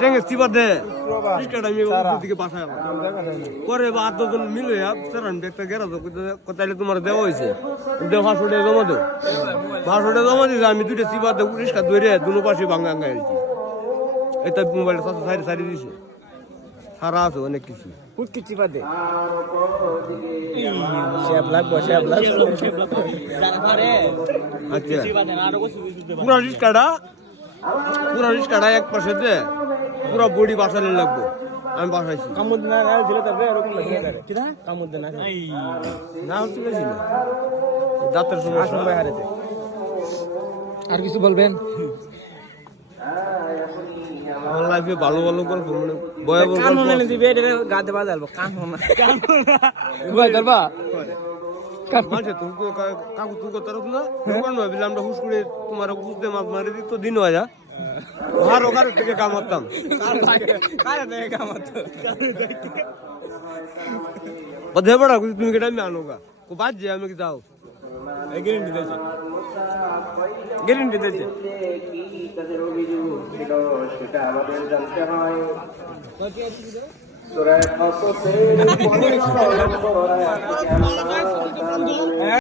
টেঙ্গে সিবা দে রিস্কাটা আমি দিকে পাঠায় পরে বা 8 জন মিলে সেরান একটা গেরা তো কোথায় তোমার দেওয়া হয়েছে দেওয়া 500 টাকা জমা দাও 500 টাকা জমা দিয়েছে আমি দুইটা সিবা দে রিস্কা ধরে দুনো পাশে ভাঙা ভাঙা আইছি এটা মোবাইল সাইড দিছে সারা আছে অনেক কিছু কুট কি চিপা দে শেপ লাগবো জানা পারে আচ্ছা চিপা দেন আরো কিছু পুরা রিস্কাটা এক পাশে দে পুরা বডি বাসালে লাগবো আমি বাসাইছি কামুদ না ছিল তবে এরকম লাগে না কি না কামুদ না না হচ্ছে বেশি না দাঁতের সমস্যা হারেতে আর কিছু বলবেন আমার লাইফে ভালো ভালো গল্প মানে ভয়াবহ কান গল্প মনে দিবে এটা গাতে বাজালবো কান না কই করবা মাঝে তুমি কাকু তুই করতে পারো না দোকান ভাবিলাম আমরা হুস করে তোমার বুঝতে মাছ মারি দিত দিন হয় যা আর ওখানে থেকে কামাতাম বধে বড়া তুমি কেটা আমি আনোগা কো বাদ যে আমি কি যাও গ্যারেন্টি দিয়েছে তাদের অভিযোগ ছিল সেটা আমাদের জানতে হয়